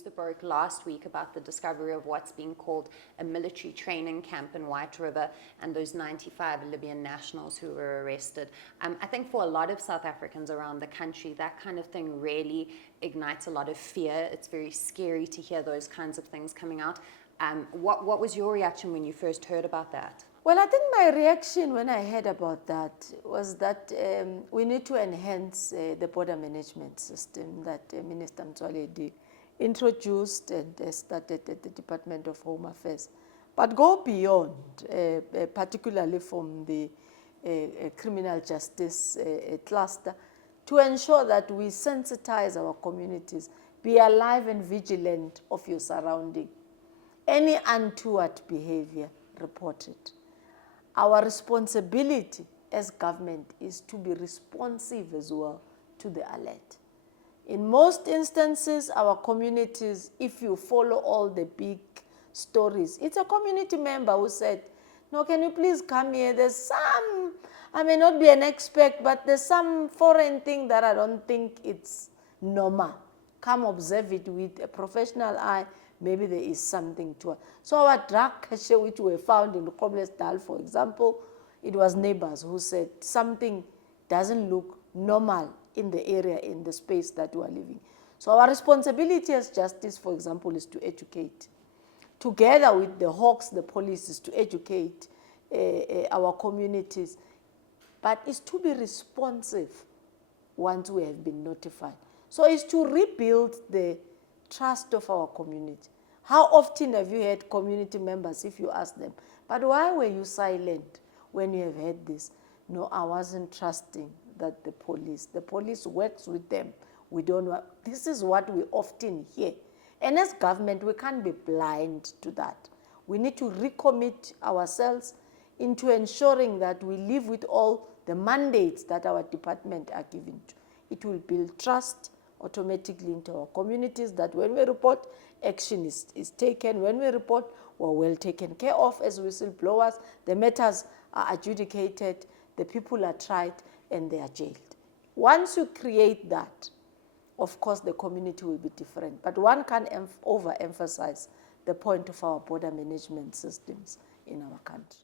news that broke last week about the discovery of what's being called a military training camp in White River and those 95 Libyan nationals who were arrested. I think for a lot of South Africans around the country, that kind of thing really ignites a lot of fear. It's very scary to hear those kinds of things coming out. What was your reaction when you first heard about that? Well, I think my reaction when I heard about that was that we need to enhance the border management system that Minister Motsoaledi introduced and started at the Department of Home Affairs, but go beyond, particularly from the criminal justice cluster, to ensure that we sensitize our communities, be alive and vigilant of your surrounding. Any untoward behavior, report it. Our responsibility as government is to be responsive as well to the alert. In most instances, our communities, if you follow all the big stories, it's a community member who said, no, can you please come here? There's some, I may not be an expert, but there's some foreign thing that I don't think it's normal. Come observe it with a professional eye. Maybe there is something to it. So our drug cache, which were found in the Komlesdal, for example, it was neighbors who said something doesn't look normal in the area, in the space that we are living. So our responsibility as justice, for example, is to educate. Together with the Hawks, the police, is to educate our communities. But it's to be responsive once we have been notified. So it's to rebuild the trust of our community. How often have you heard community members, if you ask them, but why were you silent when you have heard this? No, I wasn't trusting that the police works with them. We don't know. This is what we often hear. And as government, we can't be blind to that. We need to recommit ourselves into ensuring that we live with all the mandates that our department are given to. It will build trust automatically into our communities, that when we report, action is taken. When we report, we're well taken care of as whistleblowers. The matters are adjudicated, the people are tried, and they are jailed. Once you create that, of course, the community will be different. But one can't overemphasize the point of our border management systems in our country.